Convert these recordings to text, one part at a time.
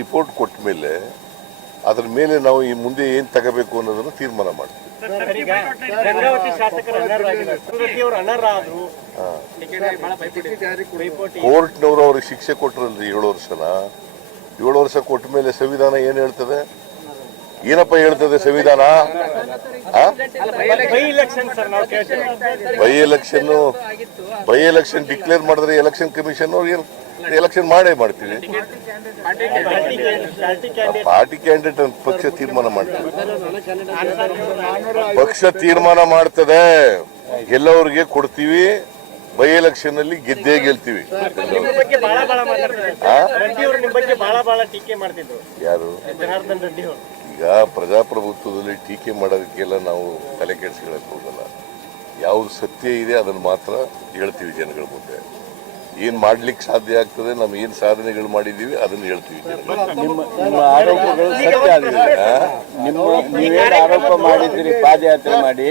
Report ಕೊಟ್ಟ ಮೇಲೆ ಅದರ ಮೇಲೆ ನಾವು ಈ ಮುಂದೆ ಏನ್ ತಗೋಬೇಕು ಅನ್ನೋದನ್ನ ತೀರ್ಮಾನ ಮಾಡ್ತೀವಿ. ಕೋರ್ಟ್ನವರು ಅವ್ರಿಗೆ ಶಿಕ್ಷೆ ಕೊಟ್ಟರಲ್ರಿ ಏಳು ವರ್ಷನ. ಏಳು ವರ್ಷ ಕೊಟ್ಟ ಮೇಲೆ ಸಂವಿಧಾನ ಏನ್ ಹೇಳ್ತದೆ? ಏನಪ್ಪ ಹೇಳ್ತದೆ ಸಂವಿಧಾನ? By election by election declare ಮಾಡಿದ್ರೆ ಎಲೆಕ್ಷನ್ ಕಮಿಷನ್ ಅವ್ರು ಏನ್ ಎಲೆಕ್ಷನ್ ಮಾಡೇ ಮಾಡ್ತೀವಿ. ಪಾರ್ಟಿ ಕ್ಯಾಂಡಿಡೇಟ್ ಅಂತ ಪಕ್ಷ ತೀರ್ಮಾನ ಮಾಡ್ತೀವಿ ಪಕ್ಷ ತೀರ್ಮಾನ ಮಾಡ್ತದೆ. ಗೆಲ್ಲವ್ರಿಗೆ ಕೊಡ್ತೀವಿ. ಬೈ ಎಲೆಕ್ಷನ್ ಅಲ್ಲಿ ಗೆದ್ದೇ ಗೆಲ್ತೀವಿ. ಯಾರು? ಈಗ ಪ್ರಜಾಪ್ರಭುತ್ವದಲ್ಲಿ ಟೀಕೆ ಮಾಡೋದಕ್ಕೆಲ್ಲ ನಾವು ತಲೆ ಕೆಡಿಸ್ಕೊಳಕ್ಕೆ ಹೋಗಲ್ಲ. ಯಾವ್ದು ಸತ್ಯ ಇದೆ ಅದನ್ನು ಮಾತ್ರ ಹೇಳ್ತೀವಿ ಜನಗಳ ಮುಂದೆ. ಏನು ಮಾಡ್ಲಿಕ್ಕೆ ಸಾಧ್ಯ ಆಗ್ತದೆ ನಾವು ಏನು ಸಾಧನೆಗಳು ಮಾಡಿದೀವಿ ಅದನ್ನ ಹೇಳ್ತೀವಿ. ನಿಮ್ಮ ಆರೋಪಗಳು ಸತ್ಯ ನಿಮ್ಮ ನೀವೇನು ಆರೋಪ ಮಾಡಿದ್ದೀರಿ ಪಾದಯಾತ್ರೆ ಮಾಡಿ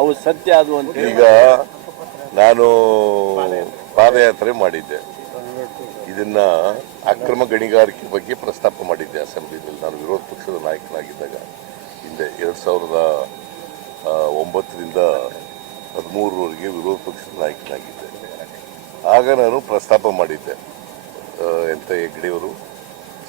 ಅವು ಸತ್ಯ ಅದು ಅಂತ ಈಗ ನಾನು ಪಾದಯಾತ್ರೆ ಮಾಡಿದ್ದೆ. ಇದನ್ನ ಅಕ್ರಮ ಗಣಿಗಾರಿಕೆ ಬಗ್ಗೆ ಪ್ರಸ್ತಾಪ ಮಾಡಿದ್ದೆ ಅಸೆಂಬ್ಲಿನಲ್ಲಿ. ನಾನು ವಿರೋಧ ಪಕ್ಷದ ನಾಯಕನಾಗಿದ್ದಾಗ ಹಿಂದೆ ಎರಡು ಸಾವಿರದ ಒಂಬತ್ತರಿಂದ ಹದಿಮೂರರವರೆಗೆ ವಿರೋಧ ಪಕ್ಷದ ನಾಯಕನಾಗಿದ್ದೆ. ಆಗ ನಾನು ಪ್ರಸ್ತಾಪ ಮಾಡಿದ್ದೆ ಎಂತ ಹೆಗ್ಡೆಯವರು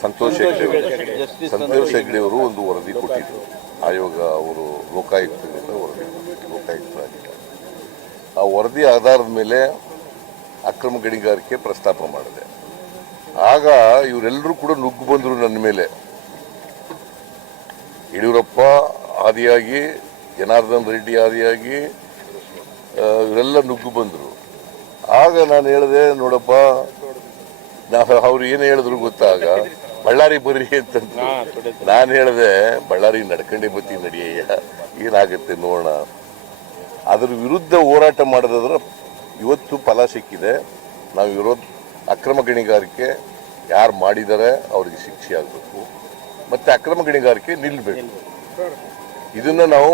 ಸಂತೋಷ್ ಹೆಗ್ಡೆಯವರು ಸಂತೋಷ್ ಹೆಗ್ಡೆಯವರು ಒಂದು ವರದಿ ಕೊಟ್ಟಿದ್ದರು ಆಯೋಗ ಅವರು ಲೋಕಾಯುಕ್ತದಿಂದ ವರದಿ ಲೋಕಾಯುಕ್ತರಾಗಿದ್ದಾರೆ. ಆ ವರದಿ ಆಧಾರದ ಮೇಲೆ ಅಕ್ರಮ ಗಣಿಗಾರಿಕೆ ಪ್ರಸ್ತಾಪ ಮಾಡಿದೆ. ಆಗ ಇವರೆಲ್ಲರೂ ಕೂಡ ನುಗ್ಗು ಬಂದರು ನನ್ನ ಮೇಲೆ. ಯಡಿಯೂರಪ್ಪ ಆದಿಯಾಗಿ ಜನಾರ್ದನ್ ರೆಡ್ಡಿ ಆದಿಯಾಗಿ ಇವರೆಲ್ಲ ನುಗ್ಗು ಬಂದರು. ಆಗ ನಾನು ಹೇಳಿದೆ ನೋಡಪ್ಪ ನಾವು ಅವ್ರು ಏನು ಹೇಳಿದ್ರು ಗೊತ್ತಾಗ ಬಳ್ಳಾರಿ ಬರ್ರಿ ಅಂತ ನಾನು ಹೇಳಿದೆ ಬಳ್ಳಾರಿ ನಡ್ಕೊಂಡೇ ಬತ್ತಿ ನಡೆಯ ಏನಾಗುತ್ತೆ ನೋಡೋಣ. ಅದ್ರ ವಿರುದ್ಧ ಹೋರಾಟ ಮಾಡೋದಾದ್ರೆ ಇವತ್ತು ಫಲ ಸಿಕ್ಕಿದೆ. ನಾವು ವಿರೋಧ ಅಕ್ರಮ ಗಣಿಗಾರಿಕೆ ಯಾರು ಮಾಡಿದ್ದಾರೆ ಅವರಿಗೆ ಶಿಕ್ಷೆ ಆಗಬೇಕು. ಮತ್ತೆ ಅಕ್ರಮ ಗಣಿಗಾರಿಕೆ ನಿಲ್ಲಬೇಕು ಇದನ್ನ ನಾವು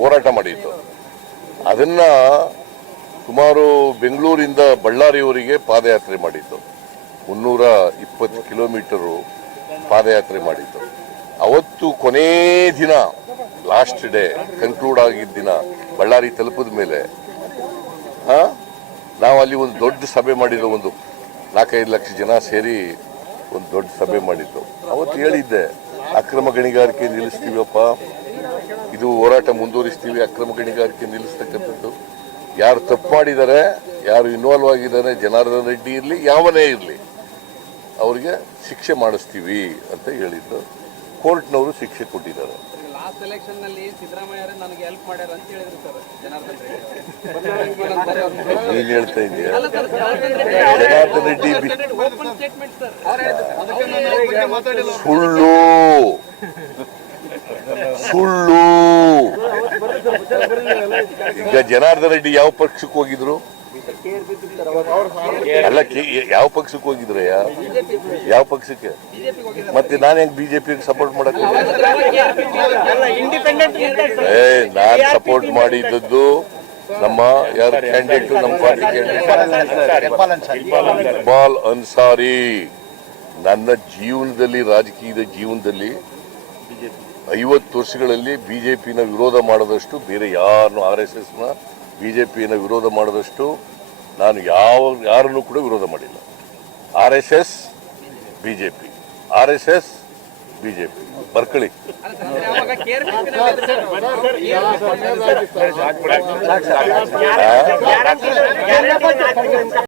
ಹೋರಾಟ ಮಾಡಿದ್ದು. ಅದನ್ನ ಸುಮಾರು ಬೆಂಗಳೂರಿಂದ ಬಳ್ಳಾರಿಯವರಿಗೆ ಪಾದಯಾತ್ರೆ ಮಾಡಿದ್ದು. ಮುನ್ನೂರ ಇಪ್ಪತ್ತು ಕಿಲೋಮೀಟರು ಪಾದಯಾತ್ರೆ ಮಾಡಿದ್ದು. ಅವತ್ತು ಕೊನೇ ದಿನ, ಲಾಸ್ಟ್ ಡೇ, ಕನ್ಕ್ಲೂಡ್ ಆಗಿದ್ದ ದಿನ, ಬಳ್ಳಾರಿ ತಲುಪಿದ ಮೇಲೆ ನಾವು ಅಲ್ಲಿ ಒಂದು ದೊಡ್ಡ ಸಭೆ ಮಾಡಿರೋ ಒಂದು ನಾಲ್ಕೈದು ಲಕ್ಷ ಜನ ಸೇರಿ ಒಂದು ದೊಡ್ಡ ಸಭೆ ಮಾಡಿದ್ದು. ಅವತ್ತು ಹೇಳಿದ್ದೆ, ಅಕ್ರಮ ಗಣಿಗಾರಿಕೆ ನಿಲ್ಲಿಸ್ತೀವಪ್ಪ. ಇದು ಹೋರಾಟ ಮುಂದುವರಿಸ್ತೀವಿ, ಅಕ್ರಮ ಗಣಿಗಾರಿಕೆ ನಿಲ್ಲಿಸ್ತಕ್ಕಂಥದ್ದು. ಯಾರು ತಪ್ಪು ಮಾಡಿದ್ದಾರೆ, ಯಾರು ಇನ್ವಾಲ್ವ್ ಆಗಿದ್ದಾರೆ, ಜನಾರ್ದನ್ ರೆಡ್ಡಿ ಇರಲಿ, ಯಾವನೇ ಇರಲಿ, ಅವರಿಗೆ ಶಿಕ್ಷೆ ಮಾಡಿಸ್ತೀವಿ ಅಂತ ಹೇಳಿದ್ದು. ಕೋರ್ಟ್ನವರು ಶಿಕ್ಷೆ ಕೊಟ್ಟಿದ್ದಾರೆ. ಲಾಸ್ಟ್ ಸೆಲೆಕ್ಷನ್ನಲ್ಲಿ ಸಿದ್ದರಾಮಯ್ಯ ಅವರೇ ನನಗೆ ಹೆಲ್ಪ್ ಮಾಡ್ಯಾರ ಅಂತ ಹೇಳಿದ್ರು ಸರ್ ಜನಾರ್ದನ್ ರೆಡ್ಡಿ ನೀನ್ ಹೇಳ್ತಾ ಇದೀಯ ಜನಾರ್ದನ್ ರೆಡ್ಡಿ ಬಿ- ಓಪನ್ ಸ್ಟೇಟ್ಮೆಂಟ್ ಸರ್ ಅವ್ರು ಸುಳ್ಳು ಸುಳ್ಳು ಈಗ ಜನಾರ್ದನ್ ರೆಡ್ಡಿ ಯಾವ ಪಕ್ಷಕ್ಕೆ ಹೋಗಿದ್ರು ಅಲ್ಲ ಯಾವ ಪಕ್ಷಕ್ಕೆ ಹೋಗಿದ್ರಯ್ಯ ಯಾವ ಪಕ್ಷಕ್ಕೆ? ಮತ್ತೆ ನಾನು ಹೆಂಗ್ ಬಿಜೆಪಿ ಸಪೋರ್ಟ್ ಮಾಡಕ್ ಏ, ನಾನ್ ಸಪೋರ್ಟ್ ಮಾಡಿದ್ದದ್ದು ನಮ್ಮ ಯಾರು ಕ್ಯಾಂಡಿಡೇಟ್ ನಮ್ಮ ಪಾರ್ಟಿ ಇಕ್ಬಾಲ್ ಅನ್ಸಾರಿ. ನನ್ನ ಜೀವನದಲ್ಲಿ, ರಾಜಕೀಯದ ಜೀವನದಲ್ಲಿ ಐವತ್ತು ವರ್ಷಗಳಲ್ಲಿ ಬಿಜೆಪಿನ ವಿರೋಧ ಮಾಡದಷ್ಟು ಬೇರೆ ಯಾರನ್ನು ಆರ್ ಎಸ್ ಎಸ್ನ ಬಿಜೆಪಿನ ವಿರೋಧ ಮಾಡಿದಷ್ಟು ನಾನು ಯಾವ ಯಾರನ್ನು ಕೂಡ ವಿರೋಧ ಮಾಡಿಲ್ಲ. R S S B J P R S S B J P guarantee